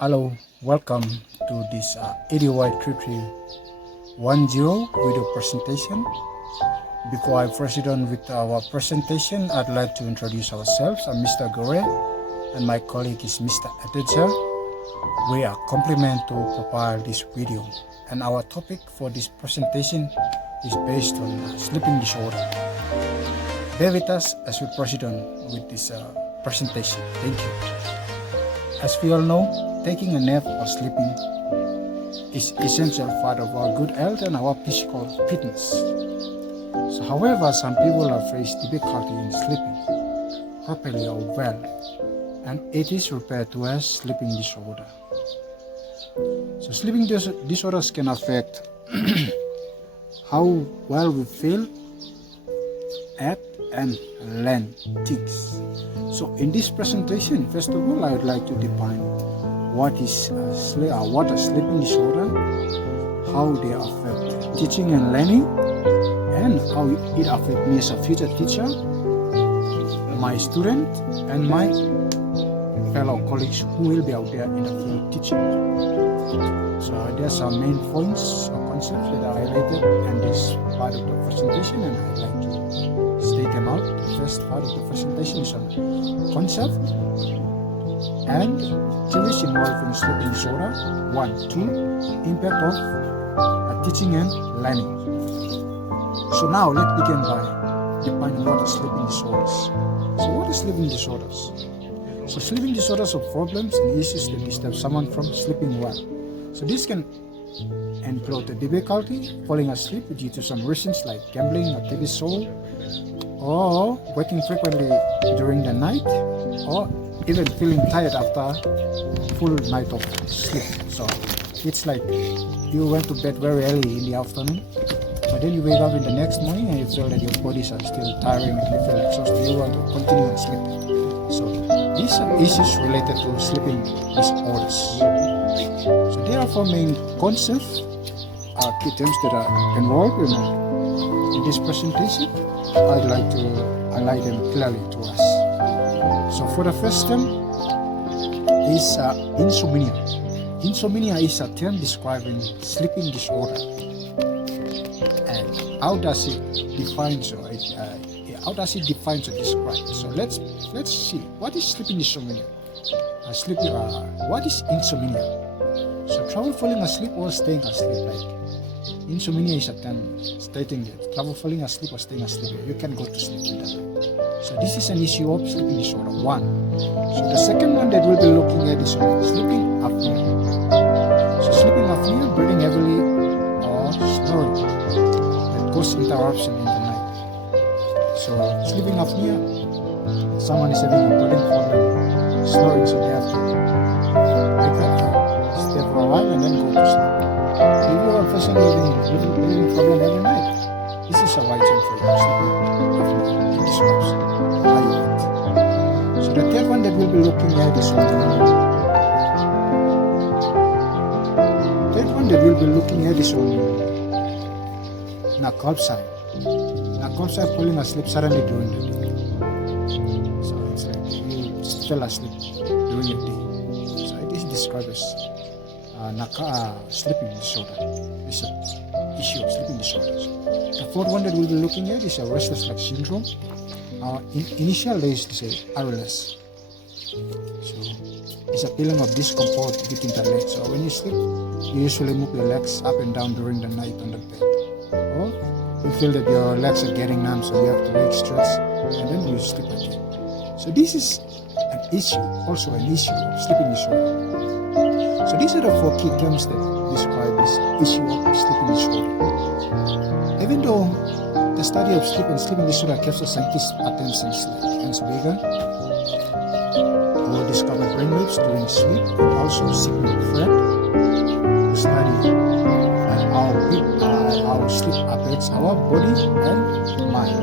Hello, welcome to this EDY 3310 video presentation. Before I proceed on with our presentation, I'd like to introduce ourselves. I'm Mr. Gore and my colleague is Mr. Editzer. We are complement to prepare this video, and our topic for this presentation is based on sleeping disorder. Bear with us as we proceed on with this presentation. Thank you. As we all know, taking a nap or sleeping is essential part of our good health and our physical fitness. So, however, some people have faced difficulty in sleeping properly or well, and it is referred to as sleeping disorder. So, sleeping disorders can affect how well we feel, act, and learn things. So in this presentation, first of all, I would like to define what is sleeping disorder, how they affect teaching and learning, and how it affects me as a future teacher, my student, and my fellow colleagues who will be out there in the field teaching. So there's some main points or concepts that are highlighted in this part of the presentation, and I'd like to state them out. The first part of the presentation is on concept and theories involving sleeping disorder. 1, 2, impact of teaching and learning. So now let's begin by defining what are sleeping disorders. So what are sleeping disorders? So sleeping disorders are problems and issues that disturb someone from sleeping well. So this can include the difficulty falling asleep due to some reasons like gambling, a TV show, or waking frequently during the night, or even feeling tired after full night of sleep. So it's like you went to bed very early in the afternoon, but then you wake up in the next morning and you feel that your bodies are still tiring and you feel exhausted. You want to continue and sleep. So these are issues related to sleeping disorders. So there are four main concepts, key terms that are involved in this presentation. I'd like to highlight them clearly to us. So for the first term is insomnia. Insomnia is a term describing sleeping disorder. And how does it define or describe? So let's see, what is sleeping insomnia? What is insomnia? So trouble falling asleep or staying asleep, like insomnia is a term stating that trouble falling asleep or staying asleep, you can go to sleep in the night. So this is an issue of sleeping disorder 1. So the second one that we'll be looking at is sleeping apnea. So sleeping apnea, breathing heavily or snoring that cause interruption in the night. So sleeping apnea, someone is having a breathing problem, snoring, so they have to wake up, stay for a while and then go to sleep. If you are a person having breathing problem every night, this is a right time for you to sleep. It disrupts how you eat. So the third one that we'll be looking at is narcolepsy. Narcolepsy, falling asleep suddenly during the day. So it's like you fell asleep during the day. So it is described as sleeping disorder. It's an issue of sleeping disorders. The fourth one that we'll be looking at is a restless leg syndrome. Initial they used to say RLS. So it's a feeling of discomfort between the legs. So when you sleep, you usually move your legs up and down during the night on the bed. Or you feel that your legs are getting numb, so you have to make stress and then you sleep again. So this is an issue, also an issue of sleeping disorder. So these are the four key terms that describe this issue of sleeping disorder. Even though the study of sleep and sleeping disorder captures scientists' attention like Hans Weger, who discovered brainwaves during sleep, and also Sigmund Freud, who studied how sleep affects our body and mind.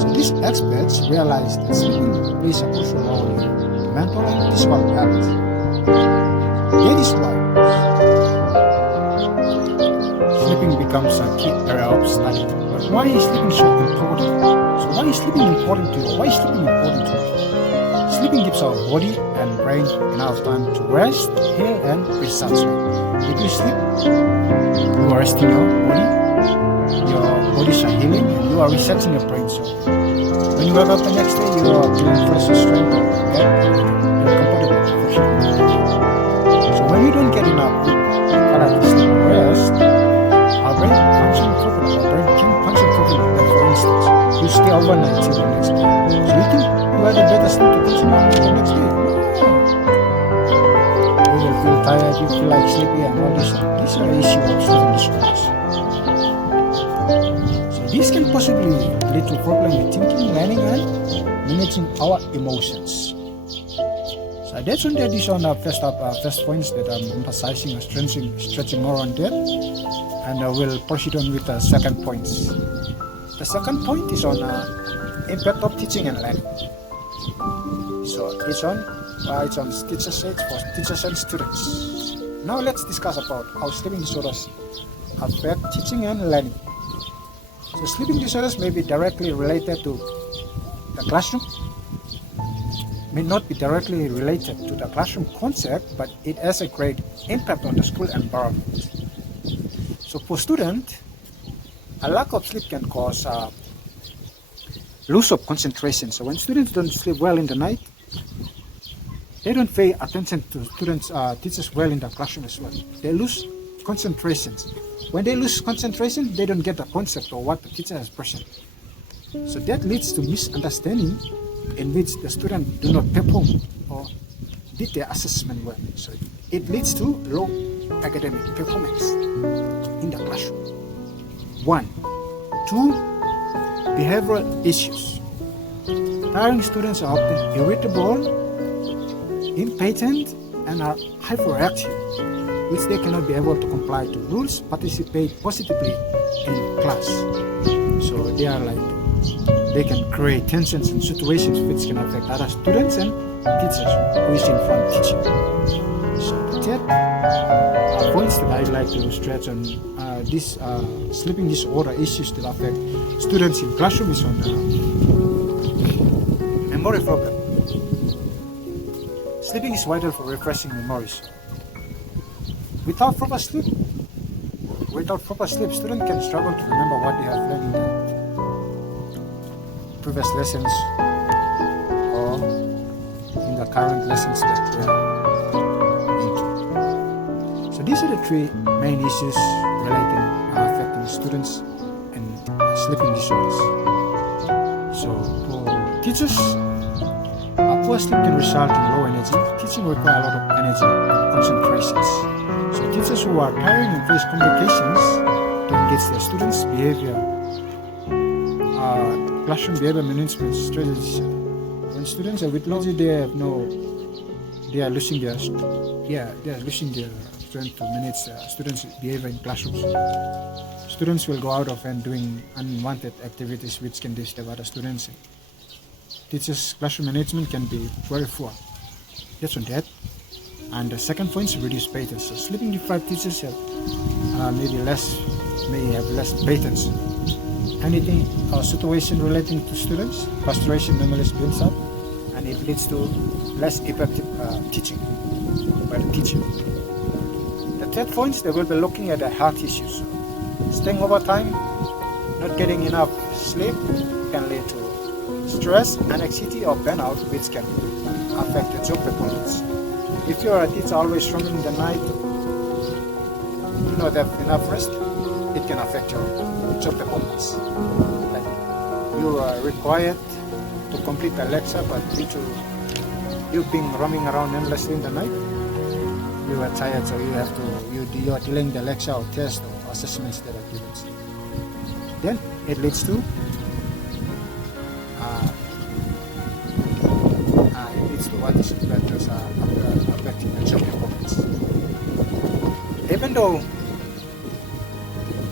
So these experts realized that sleeping plays a crucial role in mental and physical health. That is why sleeping becomes a key area of study. But why is sleeping so important? So why is sleeping important to you? Why is sleeping important to you? Sleeping gives our body and brain enough time to rest, heal, and resuscitate. If you sleep, you are resting your bodies are healing, and you are resetting your brain. So when you wake up the next day, you are feeling fresh and strength, and you're comfortable. So when you don't get enough quality sleep and rest, our brain can function properly. Like for instance, you stay overnight till the next day. So you think you had a better sleep to continue on the next day. You will feel tired, you feel like sleepy, and all this. These are the issue of sleeping disorders. So this can possibly lead to problem with thinking, learning, and managing our emotions. So that's on that. These are the first points that I'm emphasizing or stretching more on that, and I will proceed on with the second points. The second point is on impact of teaching and learning. So it's on teachers' aids for teachers and students. Now let's discuss about how sleeping disorders affect teaching and learning. So sleeping disorders may be directly related to the classroom, may not be directly related to the classroom concept, but it has a great impact on the school environment. So for students, a lack of sleep can cause loss of concentration. So when students don't sleep well in the night, they don't pay attention to teachers well in the classroom as well. They lose concentrations. When they lose concentration, they don't get the concept of what the teacher has presented. So that leads to misunderstanding, in which the students do not perform or did their assessment well. So it leads to low academic performance in the classroom. 1. 2. Behavioral issues. Tiring students are often irritable, impatient, and are hyperactive, which they cannot be able to comply to rules, participate positively in class. So they can create tensions in situations which can affect other students and teachers who is in front teaching. So the third points that I'd like to stretch on this sleeping disorder issues that affect students in classroom is on memory problem. Sleeping is vital for refreshing memories. Without proper sleep, students can struggle to remember what they have learned in the previous lessons or in the current lessons that they are into. So these are the three main issues affecting students and sleeping disorders. So for teachers, poor sleep can result in low energy. Teaching requires a lot of energy and concentrations. So teachers who are tiring and face complications to engage their students' behavior, classroom behavior management strategies. When students are with lousy, they are losing their strength to manage students' behavior in classrooms. Students will go out of and doing unwanted activities which can disturb other students. Teachers' classroom management can be very poor. That's on that. And the second point is reduce patents. So sleeping deprived teachers may have less patents. Anything or situation relating to students, frustration normally builds up, and it leads to less effective teaching by the teacher. The third point is they will be looking at the health issues. Staying overtime, not getting enough sleep can lead to stress, anxiety, or burnout, which can affect the job performance. If you are a teacher always struggling in the night, you not have enough rest, it can affect your job performance. Like you are required to complete a lecture, but due to you being roaming around endlessly in the night, you are tired, so you are delaying the lecture or test or assessments that are given. Then it leads to what is affecting the job performance. Even though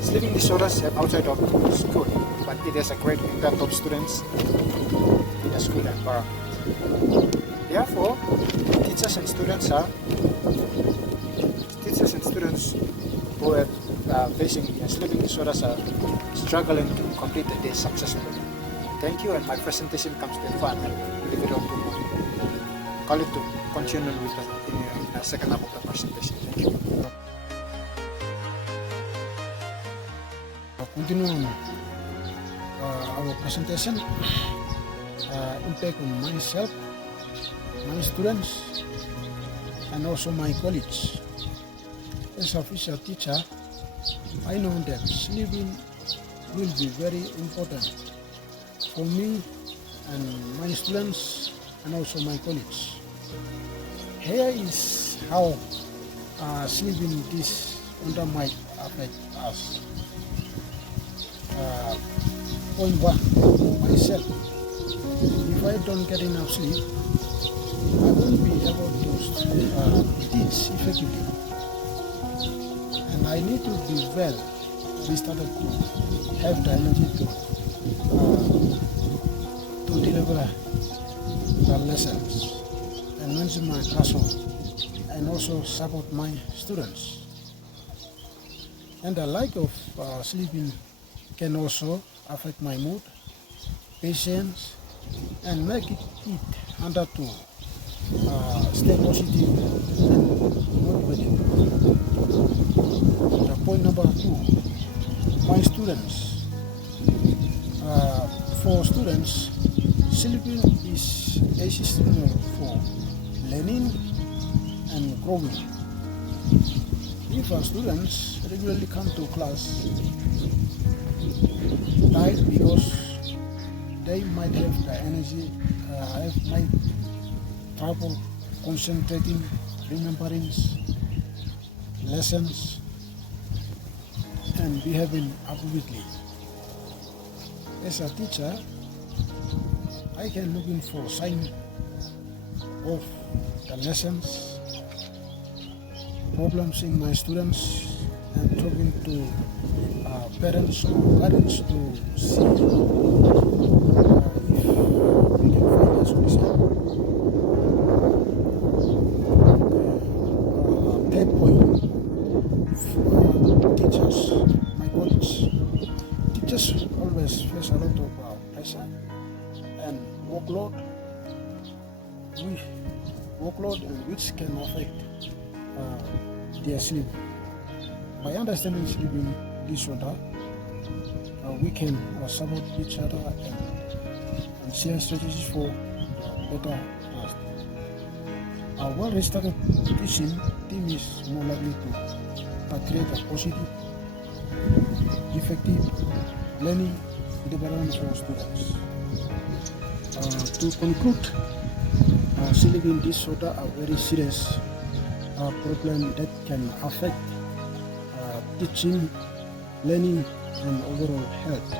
sleeping disorders are outside of school, but it has a great impact on students in the school environment. Therefore, teachers and students who are facing sleeping disorders are struggling to complete the day successfully. Thank you, and my presentation comes to a final. Leave it on to you. colleague to continue with the second half of the presentation. Thank you. Continuing our presentation, impact on myself, my students, and also my colleagues. As a official teacher, I know that sleeping will be very important for me and my students and also my colleagues. Here is how sleeping disorder might affect us. Point 1, myself. If I don't get enough sleep, I won't be able to teach effectively. And I need to be well. We started to have the energy to deliver the lessons and manage my classroom and also support my students. And the lack of sleeping can also affect my mood, patience, and make it harder to stay positive and motivated. The point number 2, my students. For students, sleeping is essential for learning and growing. If our students regularly come to class tired because they might have the energy, might trouble concentrating, remembering lessons, and behaving appropriately. As a teacher, I can look in for signs of the lessons, problems in my students, and talking to parents or guardians to see if we can find a solution. Third point, teachers, my colleagues. Teachers always face a lot of pressure and workload, and which can affect their sleep. By understanding sleeping disorder, we can support each other and share strategies for better trust. A well-restarted teaching team is more likely to create a positive, effective learning environment for students. To conclude, sleeping disorder are very serious problem that can affect teaching, learning, and overall health.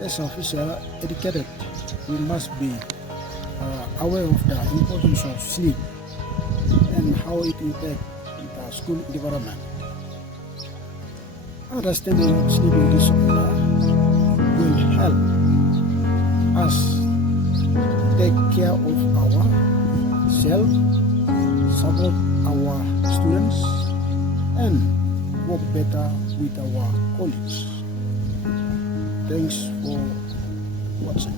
As officials educated, we must be aware of the importance of sleep and how it impacts the school environment. Understanding sleeping disorder will help us take care of ourselves, support our students, and work better with our colleagues. Thanks for watching.